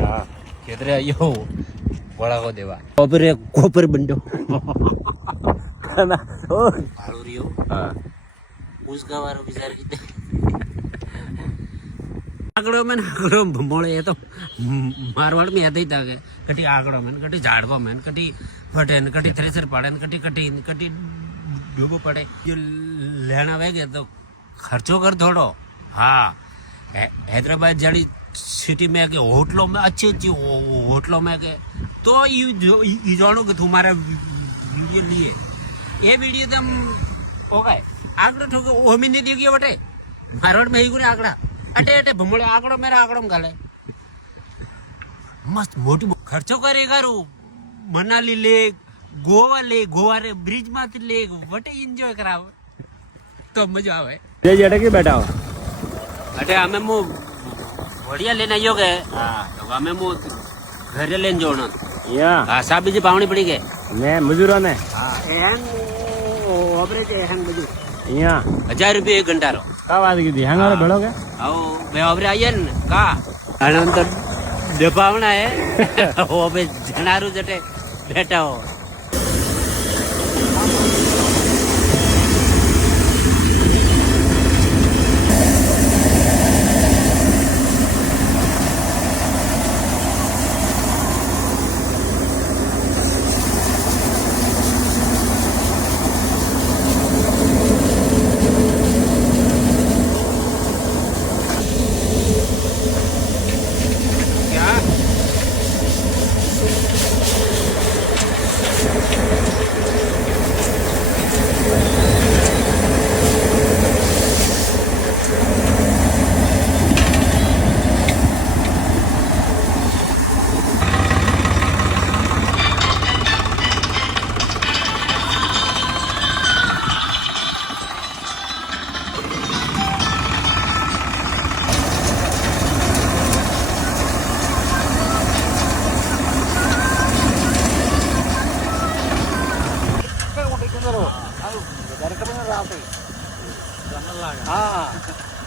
हाँ खेतरे आइयो बड़ा को देवा कोपर बंडो भाड़ू रियो उसका वारो बिचार किते आकड़ो में भमोड़े ये तो मारवाड़ में याद ही था के कटी आकड़ो में कटी झाड़वा में कटी फटेन कटी थ्रेसर पड़े कटी कटी कटी डूबो पड़े जो लेना वेगे तो खर्चो कर थोड़ो हाँ हैदराबाद जानी सिटी में के होटलों में अच्छी अच्छी होटलों में के तो ये जानो कि तुम्हारा वीडियो लिए ये वीडियो तुम हो गए आंकड़ो ठोके वो भी नहीं देखिए बटे मारवाड़ में ही कोई आंकड़ा अटे अटे भमोड़े आंकड़ो मेरा आंकड़ो में गाले मस्त मोटी खर्चो करेगा रू मनाली लेक गोवा रे ब्रिज माथी लेक वटे एंजॉय करावे तो मजा आवे जय जटे के बैठा हो अटे हमें मु बढ़िया लेने आयो के हां तो हमें मु घरे लेन जोड़न या हां साबी जी पावणी पड़ी के मैं मजूरो ने हां एहन ओबरे के एहन मजूर या 1000 रुपया 1 घंटा रो का बात की थी हंगारे भेड़ो के आओ मैं ओबरे आयन का अनंत देपावना है ओबे जनारू जटे बैठा हो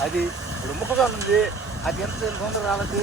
అది ఇప్పుడు ముక్కగా ఉంది అది ఎంత తొందర రాలేదు